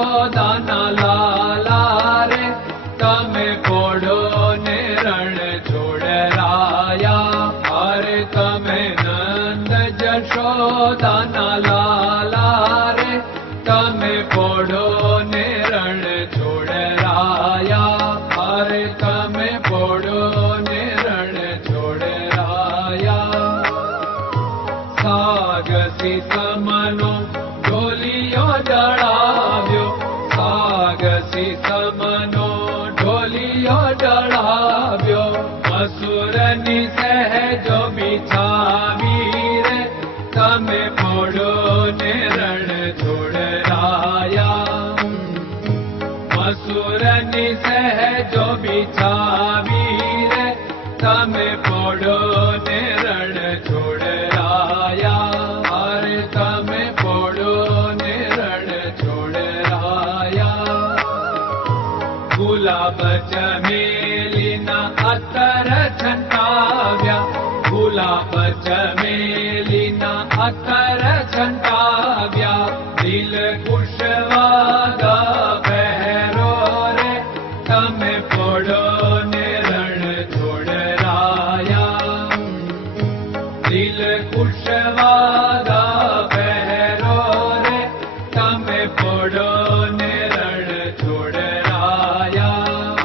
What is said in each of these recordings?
જશોદાના લાલા રે તમે પોડો ને રણ છોડરાયા. અરે તમે નંદ જશોદાના લાલા રે તમે પોડો ને રણ છોડરાયા. અરે તમે પોડો ને રણ છોડરાયા. સાગસી સમનો ઢોલિયો ડળાવ્યો, સાગસી સમનો ઢોલિયો ડળાવ્યો. મસૂરની સહેજો બિછાવી રે તમે પોડો ને રણ છોડરાયા. મસૂરની સહેજો બિછાવી રે તમે પોડો ને રણ છોડરાયા. અરે તમે પોડો ને રણ છોડરાયા. ગુલાબ ચમેલીના અત્તર છંટાવ્યા, ગુલાબ ચમેલીના અત્તર છંટાવ્યા. દિલ કુશવાદા પહેરો રે તમે પોડો ને રણ છોડરાયા. દિલ કુશવાદા પહેરો રે તમે પોડો ને રણ છોડરાયા.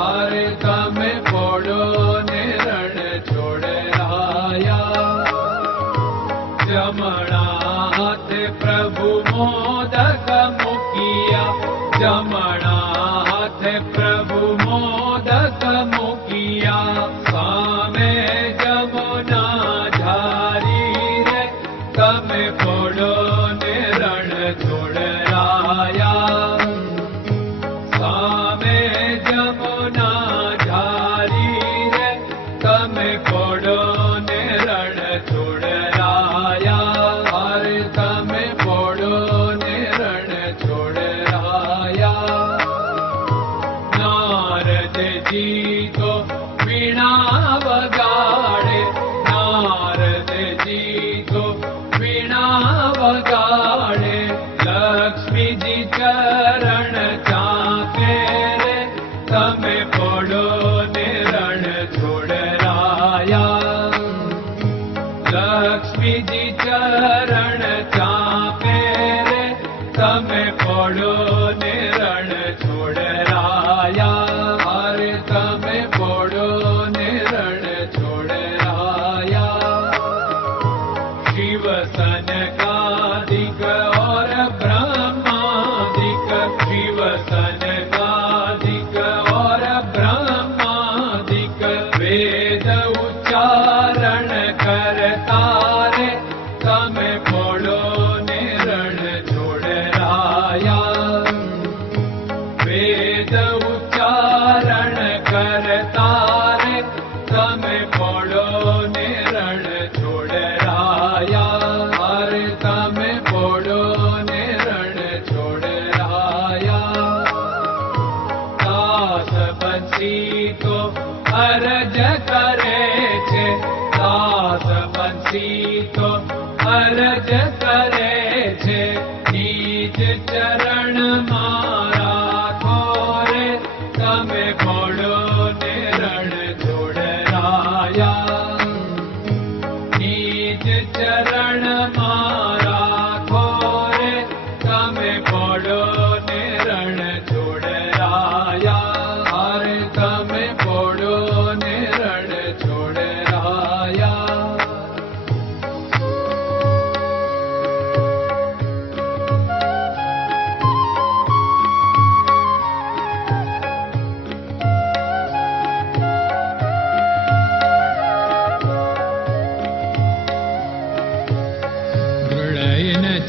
અરે તમે પોડો ને રણ છોડરાયા. જમણા હાથે પ્રભુ મોદક મૂકિયા, જમણા હાથે પ્રભુ મોદક મૂકિયા. સામે જમુના ઝારી રે તમે પોડો ને રણ છોડરાયા. સામે જમુના ઝારી રે તમે પોડો ને રણ છોડરાયા. અરે તમે પોડો ને રણ છોડરાયા. નારદજી તો વીણા વગાડે, નારદજી તો વીણા વગાડે. લક્ષ્મીજી ચરણ ચાકે રે તમે પોડો ને રણ છોડરાયા. લક્ષ્મીજી ચરણ ચાપે રે તમે પોડો ને રણ છોડરાયા. અરે તમે પોડો ને રણ છોડરાયા. શિવ સનકાદિક और ब्रह्मादिक, शिव सनकादिक और ब्रह्मादिक. वेद उच्चारण करता रे તમે પોડો ને રણ છોડરાયા. વેદ ઉચ્ચારણ કરતા રે તમે પોડો ને રણ છોડરાયા. અરે તમે પોડો ને રણ છોડરાયા. દાસ બંસી તો અરજ કરે છે, દાસ બંસી તો અરજ કરે છે. નીચ ચરણ મારા ખોરે તમે પોડો ને રણ છોડરાયા. નીચ ચરણ મારા ખોરે તમે પોડો ને રણ છોડરાયા. અરે તમે પોડો ને રણ છોડરાયા.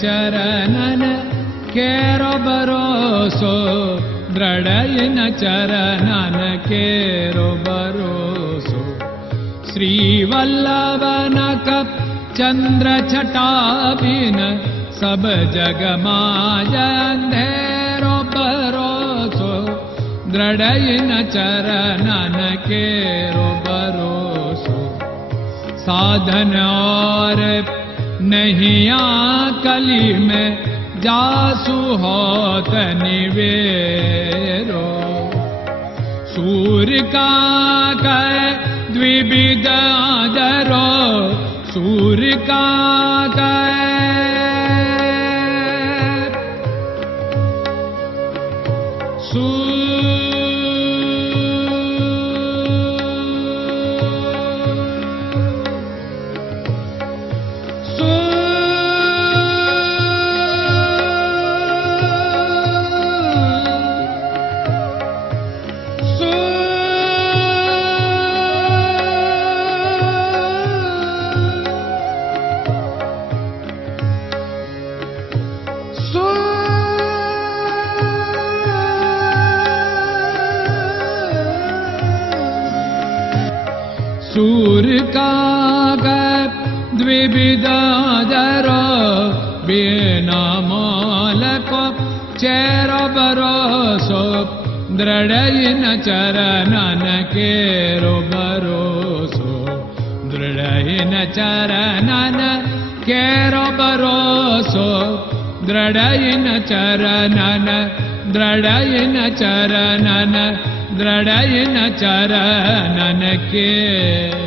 ચરણન કેરો ભરોસો, દ્રઢયન ચરણન કેરો ભરોસો. શ્રી વલ્લભન કપ ચંદ્ર છટાબિન સબ જગમાં અંધેરો ભરોસો. દ્રઢયન ચરણન કેરો ભરોસો. साधन और नहीं कली में जासु होत निवेरो। सूर्य का कै द्विविध आदरो, सूर्य का सूर्य का द्विविधादरो, बिना मोल को चेर भरोसो, दृढ़ चरणन केरो भरोसो, दृढ़ चरणन केरो भरोसो, दृढ़ चरणन, दृढ़ चरणन, दृढ़ चरणन के।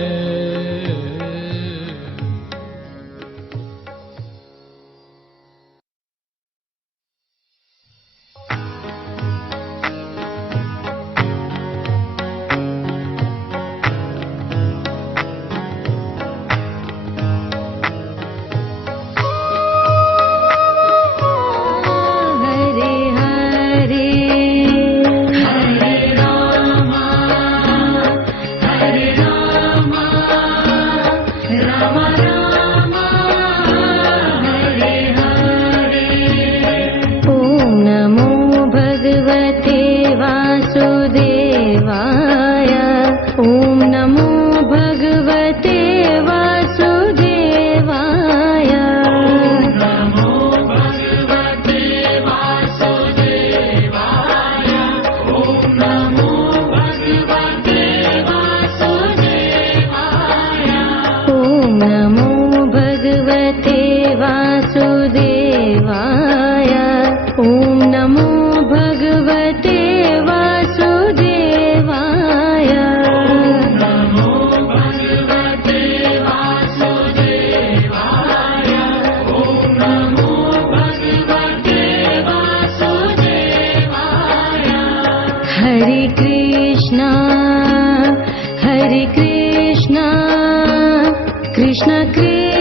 Krishna Krishna